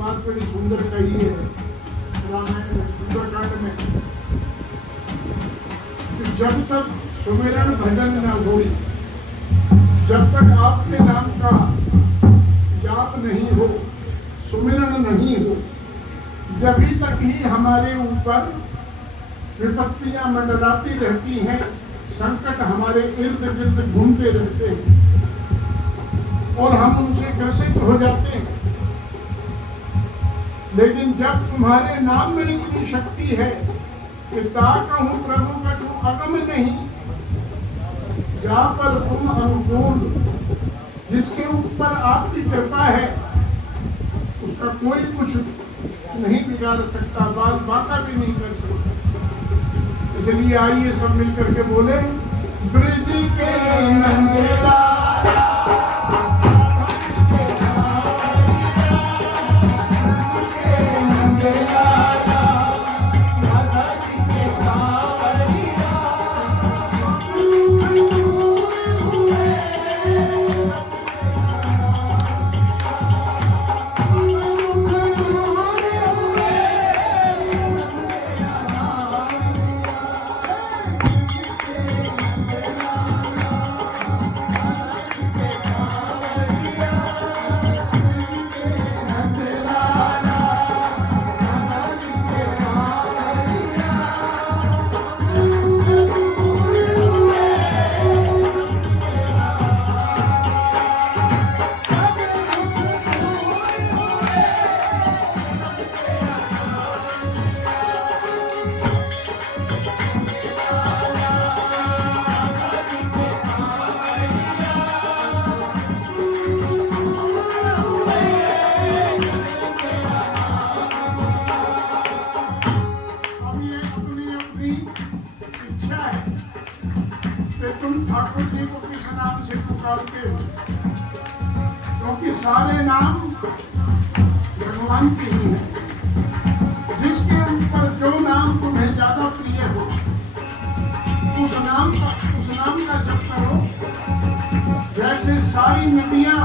बात बड़ी सुंदर कही है रामायण में, सुंदरकांड में, कि जब तक सुमिरन भजन न हो, जब तक आपके नाम का जाप नहीं हो, सुमिरन नहीं हो, जभी तक ही हमारे ऊपर विपत्तियां मंडराती रहती हैं, संकट हमारे इर्द गिर्द घूमते रहते हैं और हम उनसे ग्रसित हो जाते हैं। लेकिन जब तुम्हारे नाम में इतनी शक्ति है कि ता कहूं प्रभु का जो अगम नहीं, जा पर तुम अनुकूल, जिसके ऊपर आपकी कृपा है उसका कोई कुछ नहीं बिगाड़ सकता, बात बाका भी नहीं कर सकता। इसलिए आइए सब मिलकर के बोले, ब्रज के नंदेला ठाकुर जी को किस नाम से पुकारते हो, क्योंकि सारे नाम भगवान के ही हैं। जिसके ऊपर जो नाम तुम्हें ज्यादा प्रिय हो उस नाम का जप करो। जैसे सारी नदियां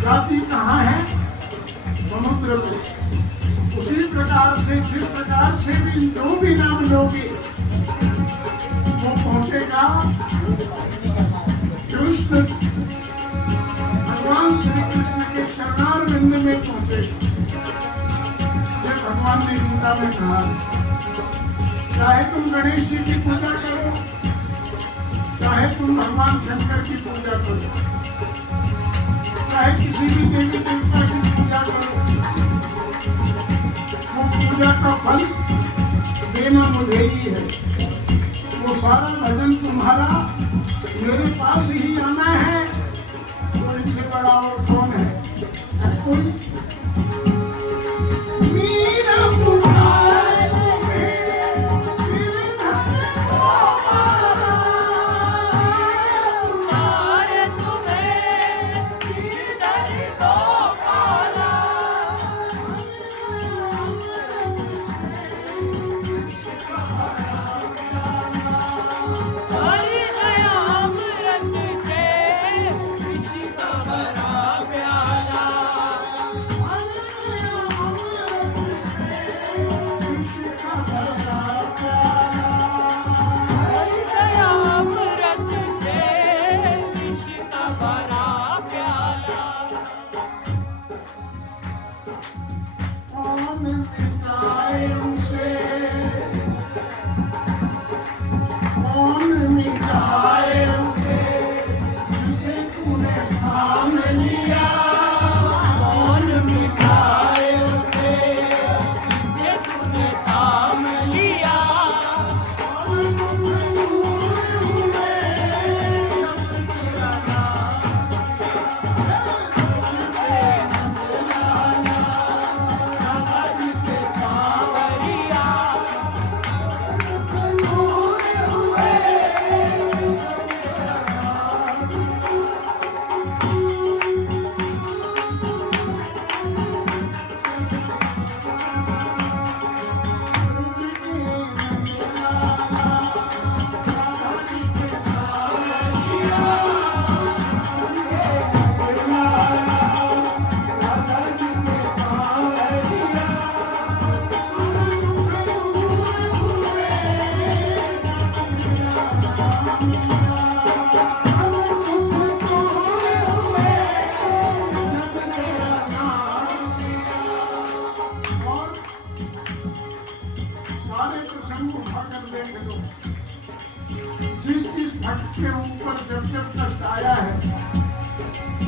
जाती कहाँ है, समुद्र में, उसी प्रकार से जिस प्रकार से भी जो भी नाम लोगे वो पहुंचेगा कृष्ण, भगवान श्री कृष्ण के चरणारविंद में पहुंचेगा। ये भगवान ने गीता में कहा। चाहे तुम गणेश जी की पूजा करो, चाहे तुम भगवान शंकर की पूजा करो, चाहे किसी भी देवी देवता की पूजा करो, वो पूजा का फल देना मुझे ही है। वो सारा भजन तुम्हारा मेरे पास ही आना है, तो इनसे बड़ा और कौन है? कोई भक्त के ऊपर जब जब कष्ट आया है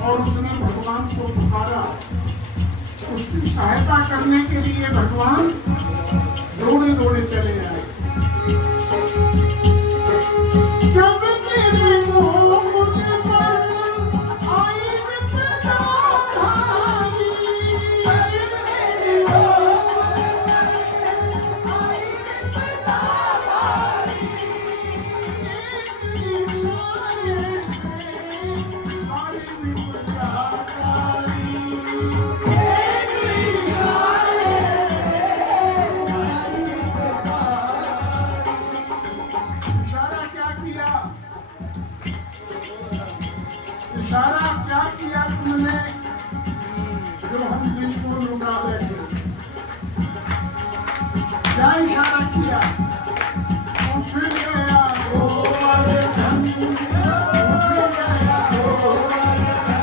और उसने भगवान को पुकारा, उसकी सहायता करने के लिए भगवान दौड़े दौड़े चले आए। जब तेरे मुझ पर आई विपदा भारी, इशारा क्या किया तुमने जो हम बिल्कुल रुका बैठे? क्या इशारा किया? उठ गया गोवर्धन, उठ गया गोवर्धन,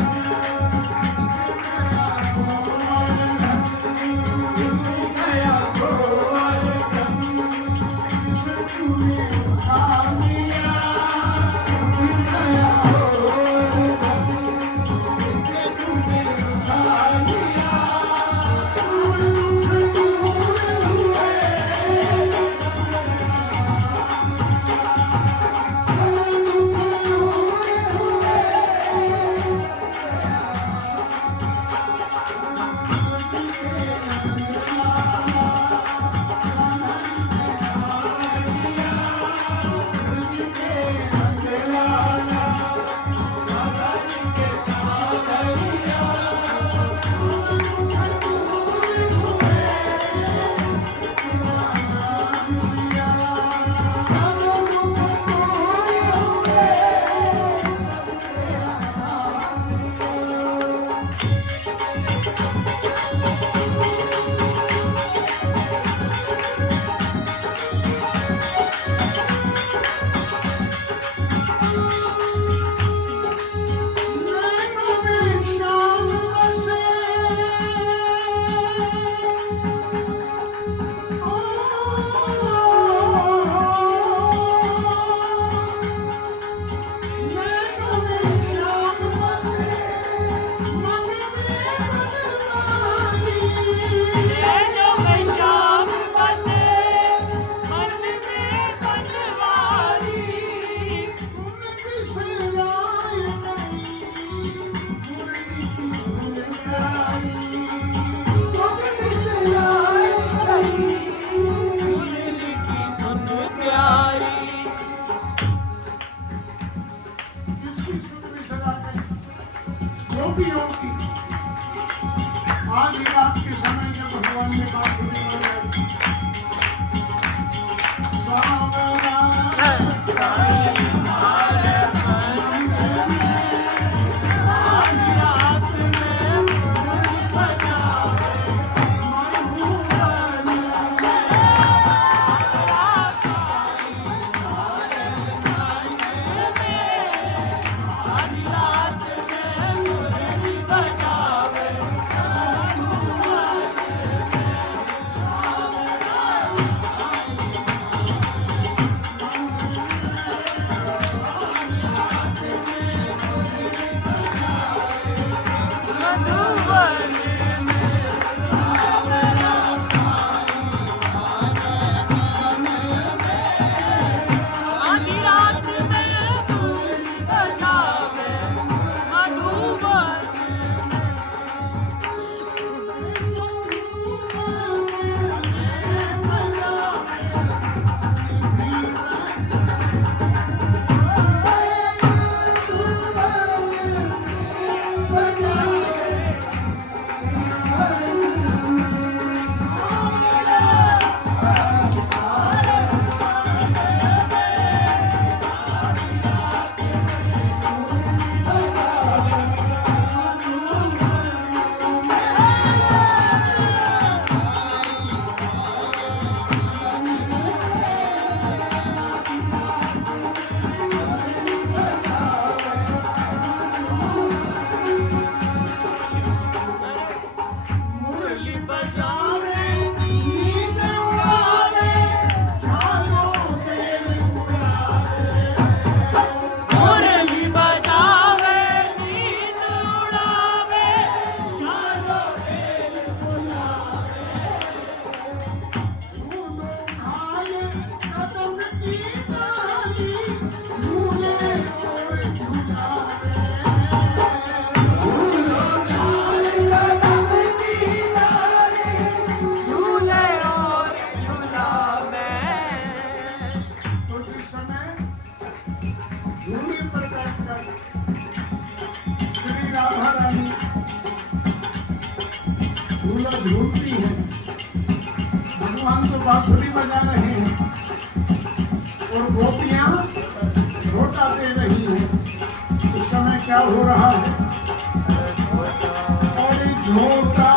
उठ गया गोवर्धन, तूने उठा लिया, उठ गया गोवर्धन, बांसुरी बजा रहे हैं और गोपियां झोंका दे रही हैं। इस समय क्या हो रहा है? और झोंका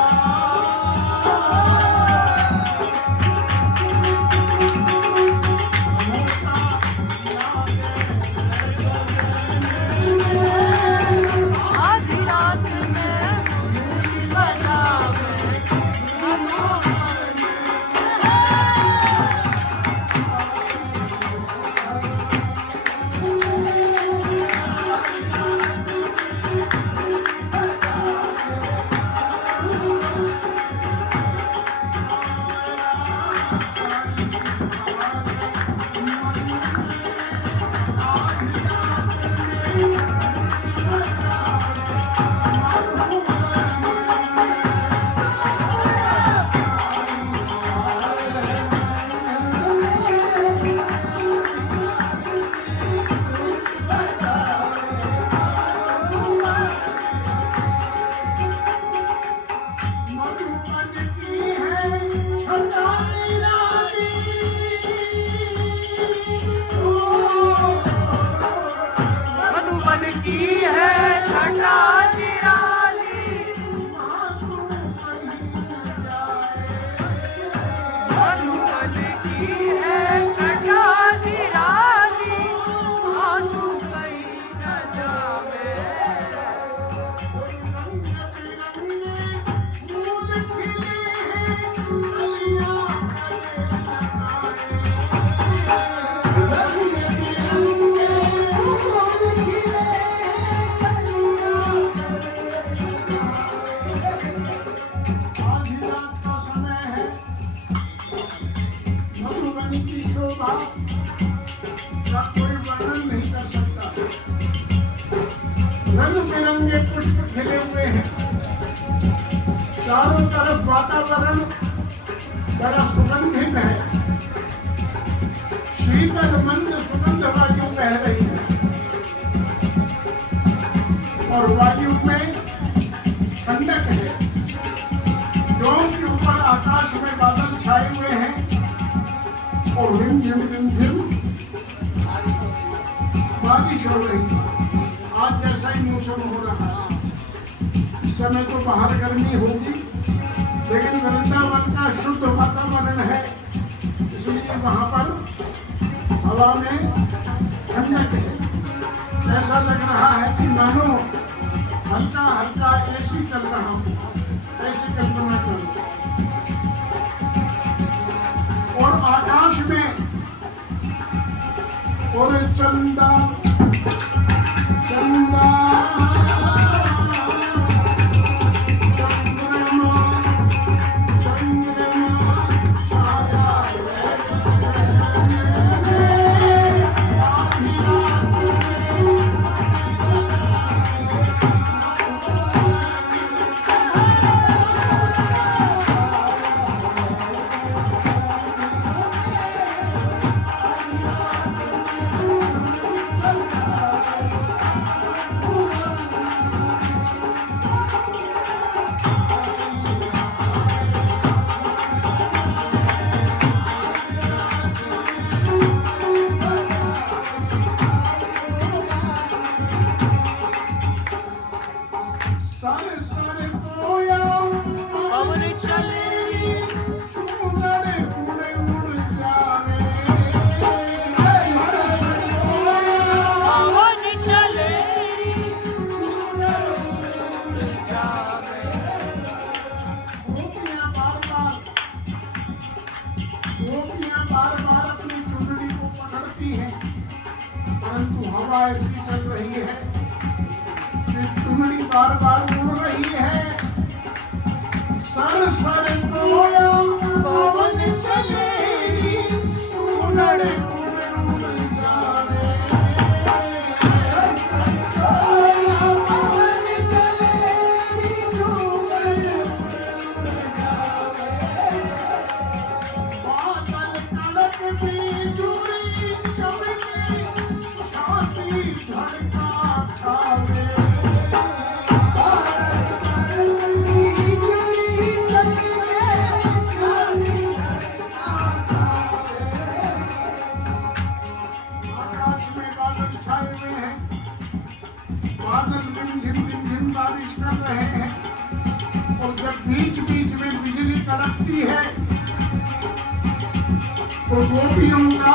चारों तरफ वातावरण बड़ा सुगंधित है। शीतल मंद सुगंध वायु बह रही है और वायु में ठंडक है। क्योंकि ऊपर आकाश में बादल छाए हुए हैं और रिम झिम रिम झिम बारिश हो रही है। आज जैसा ही मौसम हो रहा है। इस समय तो बाहर गर्मी होगी, लेकिन वृंदावन का शुद्ध वातावरण है, इसलिए वहां पर हवा में ठंडक है। ऐसा लग रहा है कि मानो हल्का हल्का एसी चल रहा हो, ऐसी कल्पना करो। और आकाश में और चंदा चंदा हवा ऐसी चल रही है कि चुनरी बार बार उड़ रही है। सर सर कोया पवन चलेगी, चुनरी उड़ जावे। बादल कड़क बिजुली चमके, छाती धड़का खावे। आकाश में बादल छाए हुए हैं, बादल रिमझिम बारिश कर रहे हैं, और जब बीच बीच में बिजली कड़कती है तो गोपियों का